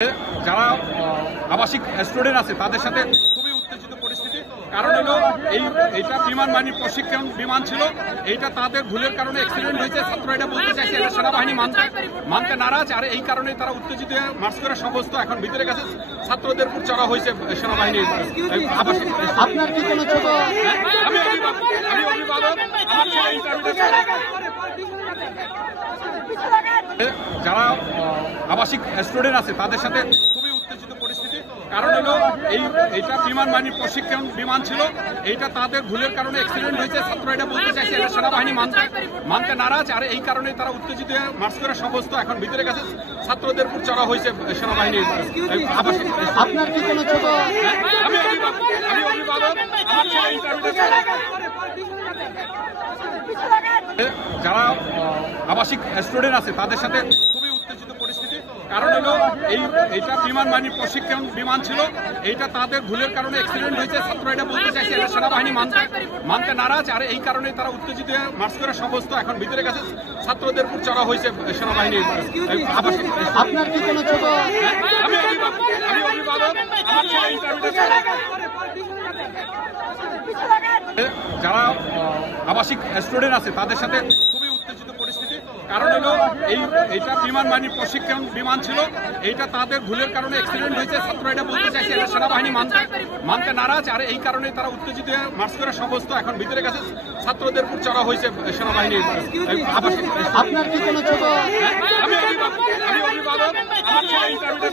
যারা আবাসিক স্টুডেন্ট আছে তাদের সাথে খুবই উত্তেজিত পরিস্থিতি। কারণ হলো এইটা বিমান বাহিনীর প্রশিক্ষণ বিমান ছিল, এইটা তাদের ভুলের কারণে অ্যাক্সিডেন্ট হয়েছে। ছাত্র এটা বলতে চাইছে এটা সেনাবাহিনী মানতে নারাজ, আর এই কারণে তারা উত্তেজিত হয়ে মার্চ করে সমস্ত এখন ভিতরে গেছে। ছাত্রদের উপর চড়া হয়েছে সেনাবাহিনীর আবাসিক। আপনার কি কোনো ছোট আমি অভিভাবক, আমার ছেলে ইন্টারভিউ। যারা আবাসিক স্টুডেন্ট আছে তাদের সাথে খুবই উত্তেজিত পরিস্থিতি। কারণ হলো এইটা বিমান বাহিনীর প্রশিক্ষণ বিমান ছিল, এইটা তাদের ভুলের কারণে অ্যাক্সিডেন্ট হয়েছে। ছাত্র এটা বলতে চাইছে এটা সেনাবাহিনী মানতে নারাজ, আর এই কারণে তারা উত্তেজিত হয়ে মার্চ করে সমস্ত এখন ভিতরে গেছে। ছাত্রদের উপর চড়া হয়েছে সেনাবাহিনীর আবাসিক। আপনার কি কোনো ছোট আমি অভিভাবক, আমার ছেলে ইন্টারভিউ। যারা আবাসিক স্টুডেন্ট আছে তাদের সাথে খুবই উত্তেজিত পরিস্থিতি। কারণ হলো এইটা বিমান বাহিনীর প্রশিক্ষণ বিমান ছিল, এইটা তাদের ভুলের কারণে অ্যাক্সিডেন্ট হয়েছে। ছাত্র এটা বলতে চাইছে এটা সেনাবাহিনী মানতে নারাজ, আর এই কারণে তারা উত্তেজিত হয়ে মার্চ করে সমস্ত এখন ভিতরে গেছে। ছাত্রদের উপর চড়া হয়েছে সেনাবাহিনীর আবাসিক। আপনার কি কোনো ছোট আমি অভিভাবক, আমার ছেলে ইন্টারভিউ। যারা আবাসিক স্টুডেন্ট আছে তাদের সাথে খুবই উত্তেজিত পরিস্থিতি। কারণ হলো এইটা বিমান বাহিনীর প্রশিক্ষণ বিমান ছিল, এইটা তাদের ভুলের কারণে অ্যাক্সিডেন্ট হয়েছে। ছাত্র এটা বলতে চাইছে এটা সেনাবাহিনী মানতে নারাজ, আর এই কারণে তারা উত্তেজিত হয়ে মার্চ করে সমস্ত এখন ভিতরে গেছে। ছাত্রদের উপর চড়া হয়েছে সেনাবাহিনীর আবাসিক। আপনার কি কোনো ছোট আমি অভিভাবক, আমার ছেলে ইন্টারভিউ।